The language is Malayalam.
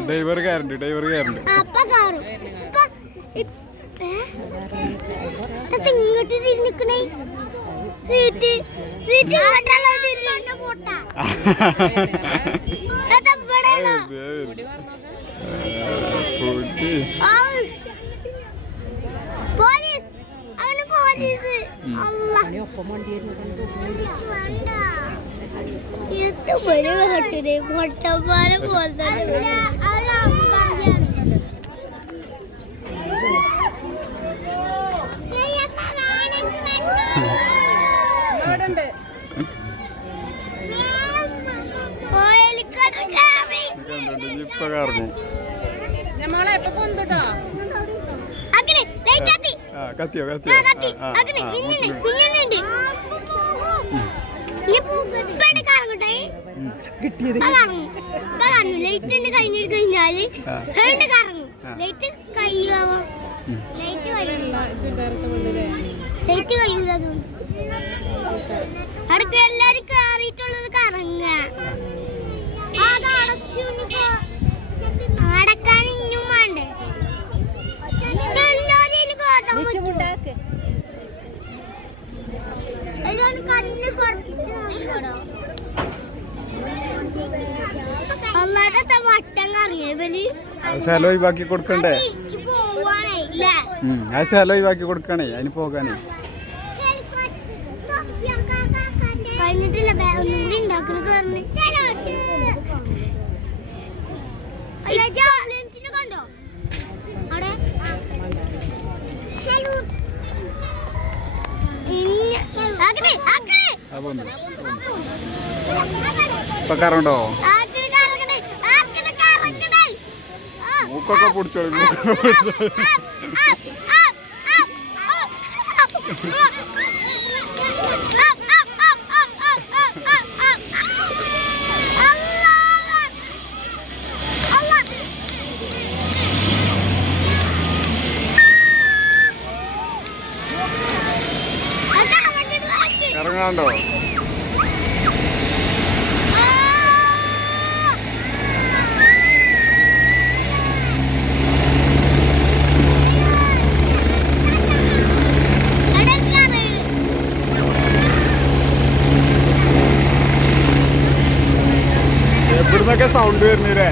ഡ്രൈവർ കയറുണ്ട് ഇങ്ങോട്ട് തിരിഞ്ഞിക്കണേ പോലീസ് അവന് പോലീസ് പൊട്ടപ്പാല പോലെ കത്തിയോ ലൈറ്റ് ഉണ്ട് കഴിഞ്ഞാല് കറങ്ങും ലൈറ്റ് കഴിയുമോ ലൈറ്റ് കഴിയൂല അടുക്ക എല്ലാരും കേറിയിട്ടുള്ളത് കറങ്ങ അടക്കാൻ ഇഞ്ഞും വേണ്ടേ വട്ടം കറങ്ങിയവല് സ്ഥലം ഒഴിവാക്കി കൊടുക്കണ്ടേ ആ സ്ഥലം ഒഴിവാക്കി കൊടുക്കണേ അതിന് പോകാനേ കഴിഞ്ഞിട്ടില്ല ഒന്നുകൂടി ഉണ്ടാക്കണ കയറണേ കണ്ടോ അവിടെ ഇപ്പൊ കറണ്ടോ മൂക്കൊക്കെ പിടിച്ചോളൂ ഇറങ്ങാണ്ടോ എവിടുന്നൊക്കെ സൗണ്ട് വരുന്നില്ലേ